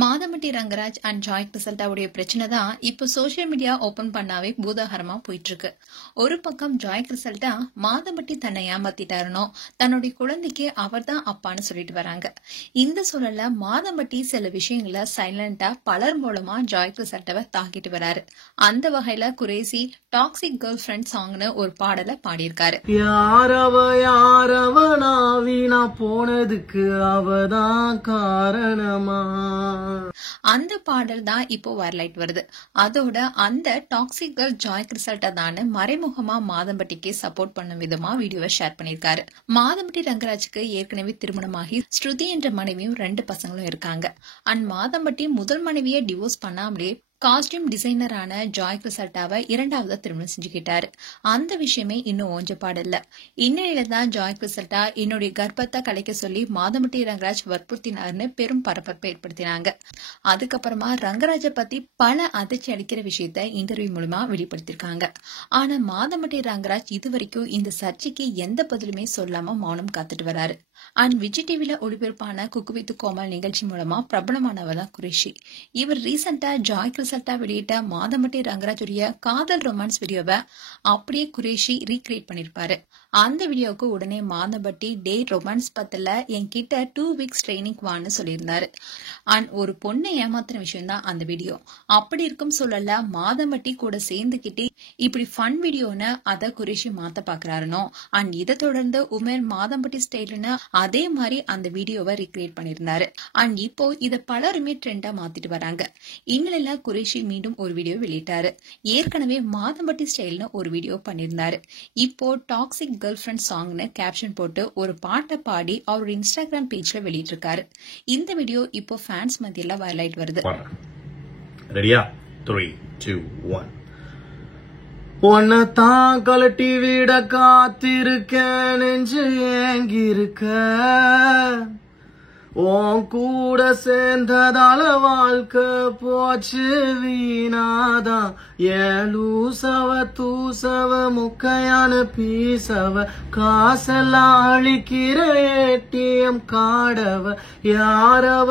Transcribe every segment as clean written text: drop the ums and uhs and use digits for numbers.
Madhampatti Rangaraj and Joy கிறிசல்டாவுடைய பிரச்சனை தான் இப்போ சோசியல் மீடியா ஓபன் பண்ணாவே பூதாகரமா போயிட்டு இருக்கு. ஒரு பக்கம் ஜாய் கிறிசல்டா மாதம்பட்டி தன்னை ஏமாத்திட்டாருனோ தன்னுடைய குழந்தைக்கு அவர் தான் அப்பான்னு சொல்லிட்டு வராங்க. இந்த சூழல்ல மாதம்பட்டி சில விஷயங்கள சைலண்டா பலர் மூலமா ஜாய் கிறிசல்டாவை தாக்கிட்டு வராரு. அந்த வகையில குரேசி டாக்ஸிக் கேர்ள் ஃபிரெண்ட் சாங்னு ஒரு பாடலை பாடியிருக்காரு. வீணா போனதுக்கு அவதான் காரணமா. அந்த பாடல் தான் இப்போ வைரலைட் வருது. அதோட அந்த டாக்ஸிக் கேர்ள் ஜாய் கிறிசல்டா தான் மறைமுகமா மாதம்பட்டிக்கு சப்போர்ட் பண்ணும் விதமா வீடியோவை ஷேர் பண்ணிருக்காரு. மாதம்பட்டி ரங்கராஜுக்கு ஏற்கனவே திருமணமாகி ஸ்ருதி என்ற மனைவியும் 2 பசங்களும் இருக்காங்க. அண்ட் மாதம்பட்டி முதல் மனைவியை டிவோர்ஸ் பண்ணாமலே காஸ்டியூம் டிசைனரான ஜாய் கிறிசல்டாவை 2வது திருமணம் செஞ்சுக்கிட்டாரு. அந்த விஷயமே இன்னும் ஓஞ்ச பாடல்ல. இந்நிலையில தான் ஜாய் கிறிசல்டா என்னுடைய கர்ப்பத்தை கலைக்க சொல்லி மாதம்பட்டி ரங்கராஜ் வற்புறுத்தினார்னு பெரும் பரபரப்பை ஏற்படுத்தினாங்க. அதுக்கப்புறமா ரங்கராஜ பத்தி பல அதிர்ச்சி அளிக்கிற விஷயத்த இன்டர்வியூ மூலமா வெளிப்படுத்திருக்காங்க. ஆனா மாதம்பட்டி ரங்கராஜ் இதுவரைக்கும் இந்த சர்ச்சைக்கு எந்த பதிலுமே சொல்லாம மௌனம் காத்துட்டு வராரு. அண்ட் விஜய் டிவில ஒளிபரப்பான குக்கு வித் கோமல் நிகழ்ச்சி மூலமா பிரபலமானவர் தான் குரேஷி. இவர் ரீசெண்டா ஜாய் கிறிசல்டா வெளியிட்ட மாதம்பட்டி ரங்கராஜுடைய காதல் ரொமான்ஸ் வீடியோவை அப்படியே குரேஷி ரீக்ரியேட் பண்ணிருப்பாரு. அந்த வீடியோவுக்கு உடனே மாதம்பட்டி டே ரொமான்ஸ் பத்தில என்கிட்ட 2 வீக்ஸ் ட்ரைனிங் வான்னு சொல்லியிருந்தாரு. அண்ட் ஒரு பொண்ணை ஏமாத்தின விஷயம் தான் அந்த வீடியோ. அப்படி இருக்கும் சூழல்ல மாதம்பட்டி கூட சேர்ந்துகிட்டே இப்படி ஃபன் வீடியோன்னு அதை குரேஷி மாத்த பாக்குறாருனோ. அண்ட் இதை தொடர்ந்து உமேர் மாதம்பட்டி ஸ்டைல்னு அதே மாதிரி அந்த வீடியோவை ரீக்ரியேட் பண்ணிருந்தாரு. அண்ட் இப்போ இதை பலருமே ட்ரெண்டா மாத்திட்டு வராங்க. இந்நிலையில குரேஷி மீண்டும் ஒரு வீடியோ வெளியிட்டாரு. ஏற்கனவே மாதம்பட்டி ஸ்டைல்னு ஒரு வீடியோ பண்ணிருந்தாரு. இப்போ டாக்ஸிக் கேர்ள் ஃபிரெண்ட் சாங்னு கேப்ஷன் போட்டு ஒரு பாட்டை பாடி அவரோட இன்ஸ்டாகிராம் பேஜ்ல வெளியிட்டு இருக்காரு. இந்த வீடியோ இப்போ ஃபேன்ஸ் மத்தியில வைரலைட் வருது. ரெடியா? 3, 2, 1. உன்னை தான் கலட்டி விட காத்திருக்க நெஞ்சு ஏங்கிருக்க, உன் கூட சேர்ந்ததால வாழ்க்கை போச்சு வீணாதான். ஏன் லூசவ தூசவ முக்கையான பீசவ காசெல்லாம் அழிக்கிற ஏடிஎம் காடவ. யாரவ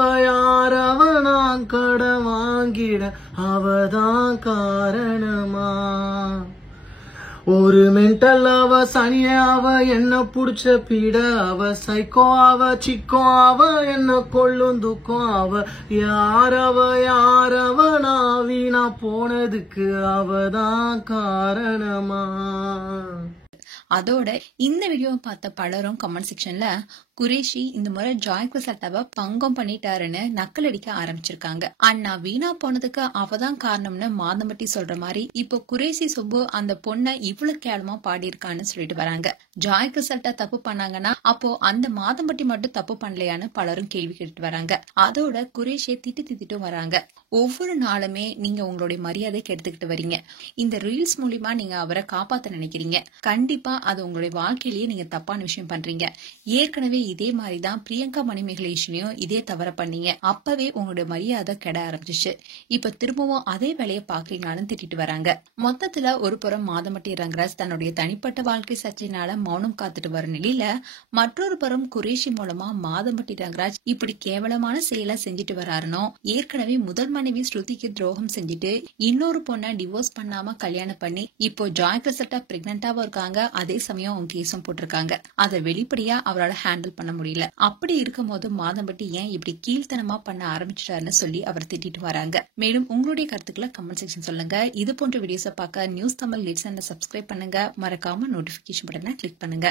நான் கடை வாங்கிட அவதான் காரணமா. ஒரு மென்டல் அவ சனிய அவ என்ன புடிச்ச பீட அவ சைக்கோ அவ சிக்கோ அவ என்ன கொள்ளும் துக்கம் அவ. யாரவ நான் வீணா போனதுக்கு அவதான் காரணமா. அதோட இந்த வீடியோவை பார்த்த பலரும் கமெண்ட் செக்ஷன்ல குரேஷி இந்த முறை ஜாய் கிறிசல்டாவை பங்கம் பண்ணிட்டாருன்னு நக்கல் அடிக்க ஆரம்பிச்சிருக்காங்க. அண்ணா வீணா போனதுக்கு அவதான் காரணம்னு மாதம்பட்டி சொல்ற மாதிரி இப்போ குரேஷி சுப்பு அந்த பொண்ணை இவ்வளவு கேவலமா பாடியிருக்கான்னு சொல்லிட்டு வராங்க. ஜாய் கிறிசல்டா தப்பு பண்ணாங்கன்னா அப்போ அந்த மாதம்பட்டி மட்டும் தப்பு பண்ணலையான்னு பலரும் கேள்வி கேட்டு வராங்க. அதோட குரேஷியை திட்டிட்டும் வராங்க. ஒவ்வொரு நாளுமே நீங்க உங்களுடைய மரியாதை கெடுத்துக்கிட்டு வரீங்க. இந்த ரீல்ஸ் மூலியமா நீங்க அவரை காப்பாத்த நினைக்கிறீங்க. கண்டிப்பா அது உங்களுடைய வாழ்க்கையிலேயே நீங்க தப்பான விஷயம் பண்றீங்க. ஏற்கனவே இதே மாதிரிதான் பிரியங்கா மணிமேகலேஷனையும் இதே தவற பண்ணீங்க. அப்பவே உங்களுடைய மரியாதை கெட ஆரம்பிச்சிச்சு. இப்ப திரும்பவும் அதே வேலையை பாக்குறீங்கன்னு திட்டிட்டு வராங்க. மொத்தத்துல ஒரு புறம் மாதம்பட்டி ரங்கராஜ் தன்னுடைய தனிப்பட்ட வாழ்க்கை சர்ச்சையினால மௌனம் காத்துட்டு வர நிலையில மற்றொரு புறம் குரேஷி மூலமா மாதம்பட்டி ரங்கராஜ் இப்படி கேவலமான செயலை செஞ்சுட்டு வராருனோ. ஏற்கனவே முதல் மனைவி ஸ்ருதிக்கு துரோகம் செஞ்சுட்டு இன்னொரு பொண்ணை டிவோர்ஸ் பண்ணாம கல்யாணம் பண்ணி இப்போ ஜாய் கிறிசல்டா பிரெக்னன்டாவும் இருக்காங்க. அதே சமயம் அவங்க கேஸும் போட்டிருக்காங்க. அதை வெளிப்படையா அவரால் ஹேண்டில் பண்ண முடியல. அப்படி இருக்கும் போது மாதம்பட்டி ஏன் இப்படி கீழ்த்தனமா பண்ண ஆரம்பிச்சிட்டாருன்னு சொல்லி அவர் திட்டிட்டு வராங்க. மேலும் உங்களுடைய கருத்துக்களை கமெண்ட் செக்ஷன் சொல்லுங்க. இது போன்ற வீடியோஸை பார்க்க நியூஸ் தமிழ் லேட்ஸ் சப்ஸ்கிரைப் பண்ணுங்க. மறக்காம நோட்டிபிகேஷன் பட்டனை கிளிக் பண்ணுங்க.